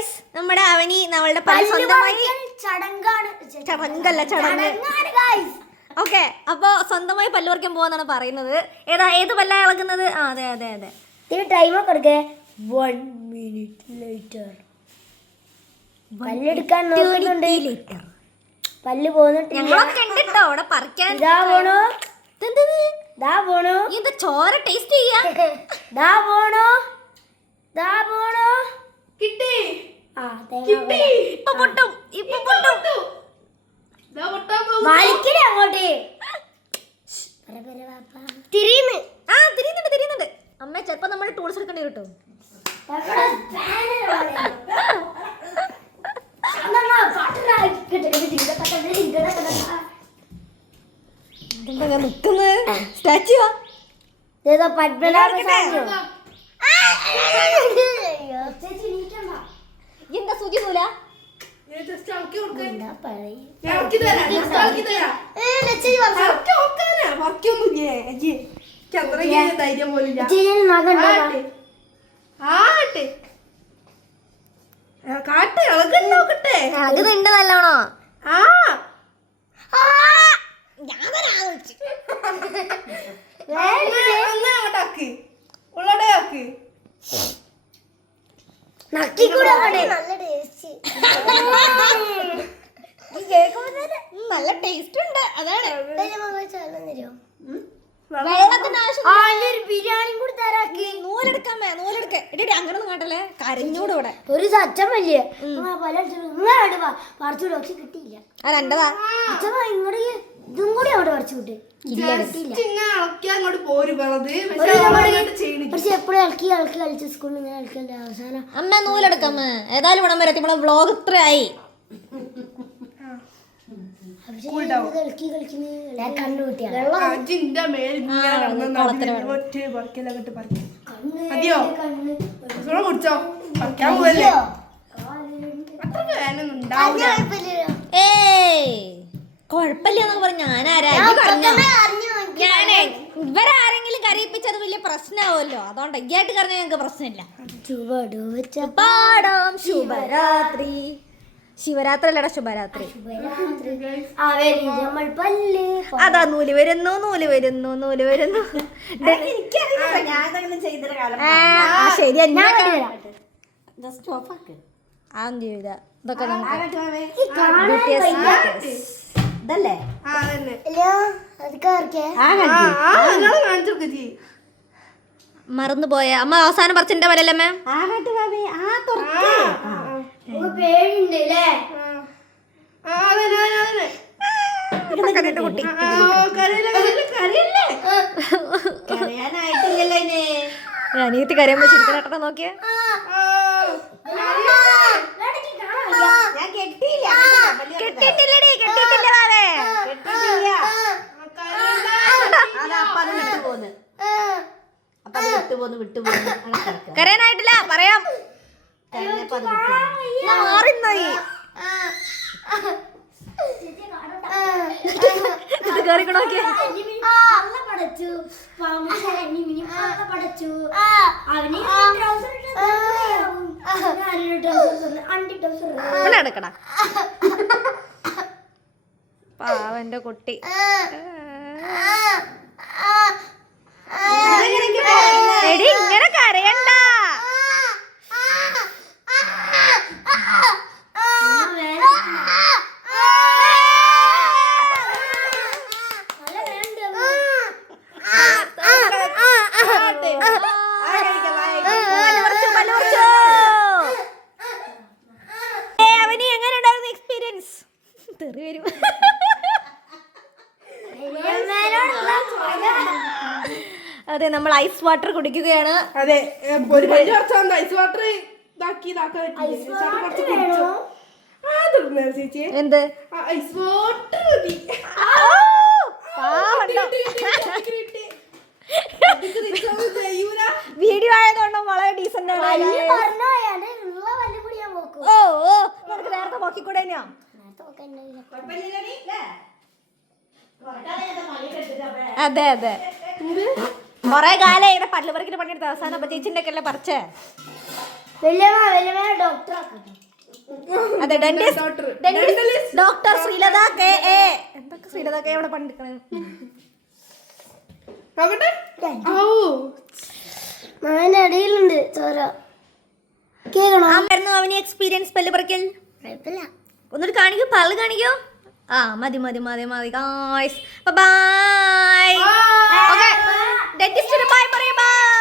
Guys, നമ്മുടെ അവനി നമ്മളുടെ സ്വന്തമായി ചടങ്ങ്. ഓക്കെ, അപ്പൊ സ്വന്തമായി പല്ല് പറിക്കാൻ പോവാന്നാണ് പറയുന്നത്. ഏത് പല്ല ഇളകുന്നത്? അതെ അതെ അതെ. ടൈമൊക്കെ എടുക്കേ 1 minute later. പല്ലെടുക്കാൻ നോക്കുന്നുണ്ട്. പല്ല് പോന്നിട്ട് ഞങ്ങളൊക്കെ ഉണ്ട് ട്ടോ അവിടെ പറിക്കാൻ. ഇതാ പോണോ, ദാ പോണോ, ഇത് ചോര ടേസ്റ്റ് ചെയ്യാ. ദാ പോണോ, ദാ പോണോ. കിട്ടി. കിട്ടി. ഇപ്പൊ പൊട്ടും. വലിക്കണേ അങ്ങോട്ട്. തിരിയുന്നുണ്ട്. അമ്മ ചെലപ്പോ നമ്മള് ടൂൾസ് എടുക്കേണ്ടി കിട്ടും. സ്റ്റാച്ചുവാ എന്താ സൂചി നൂല? ഇളകുന്നുണ്ട് നല്ലോണോ? നല്ല ടേസ്റ്റ് ഉണ്ട്. അതാണ് ബിരിയാണി കൂടി തരാക്കി. നൂലെടുക്കാമേ, നൂലെടുക്ക. അങ്ങനെ ഒന്നും കാട്ടല്ലേ, കരഞ്ഞൂടെ ഇവിടെ. ഒരു സച്ചം വലിയ പറിച്ചു പക്ഷെ കിട്ടിയില്ല. രണ്ടതാ ഇങ്ങോട്ട് ഇതും കൂടി അവിടെ പറിച്ചു വിട്ട്. പക്ഷെ എപ്പോഴും ഇളക്കി കളിച്ച് സ്കൂളിൽ ഇങ്ങനെ കളിക്കണ്ട. അവസാനം അമ്മ നൂലെടുക്കമ്മ. ഏതായാലും ഇവിടെ വരെ നമ്മളെ വ്ളോഗ് ഇത്രയായി. കൊഴപ്പില്ലെന്നൊക്കെ പറഞ്ഞു. ഇവരാരെങ്കിലും കരയിപ്പിച്ചത് വലിയ പ്രശ്നമാവുമല്ലോ. അതുകൊണ്ട് ഇയായിട്ട് കറിഞ്ഞാൽ ഞങ്ങൾക്ക് പ്രശ്നമില്ല. പാടാം ശുഭരാത്രി. ശിവരാത്രി അല്ലടാ, ശുഭരാത്രി. അതാ നൂല് വരുന്നു. ശരി, ഇതൊക്കെ ഇതല്ലേ മറന്നുപോയ അമ്മ. അവസാനം പറിച്ചിന്റെ പോലല്ലേ അമ്മ? കുട്ടി അനിയത്തി കരയുമ്പോ ചിരിക്കണ നോക്കിയ. കരയാനായിട്ടില്ല, പറയാം. മാറിന്നായി ഇത് കേറിക്കണോക്കിയ. എടുക്കടാ പാവന്റെ കുട്ടി. എടി ഇങ്ങനെ കരയണ്ട. അവനി എങ്ങനെ ഉണ്ടായിരുന്നു എക്സ്പീരിയൻസ്? തെറി വരും. അതെ, നമ്മൾ ഐസ് വാട്ടർ കുടിക്കുകയാണ്. അതെ, ഒരു ഐസ് വാട്ടർ എന്ത് ഐസ് വാട്ടർ വീഡിയോ ആയതുകൊണ്ട് വളരെ ഡീസന്റ് ആണ്. നമുക്ക് നേരത്തെ നോക്കിക്കൂടെ? അതെ അതെ, കൊറേ കാലം പല്ല് പറിക്കുന്ന പണിയെടുത്ത അവസാനം ചേച്ചിന്റെ ഒക്കെ അല്ലേ പറിച്ചേ. ഡോക്ടർ അതെ dentist Doctor. Dentist doctor Sreelatha K A. എന്തൊക്കെ ശ്രീലത കെ അവിടെ പണ്ടിരിക്കണേ. നോക്കട്ടെ. ഔ. അവന്റെ അടിയിലുണ്ട് ചോര. കേൾക്കണോ? ആയിരുന്നു അവന് എക്സ്പീരിയൻസ് പല്ല് പറിക്കൽ. കുഴപ്പമില്ല. ഒന്നൊരു കാണിക്കോ, പല്ല് കാണിക്കോ. ആ മതി മതി മതി മതി guys. Bye. Okay dentist bye പറയൂ. ബൈ.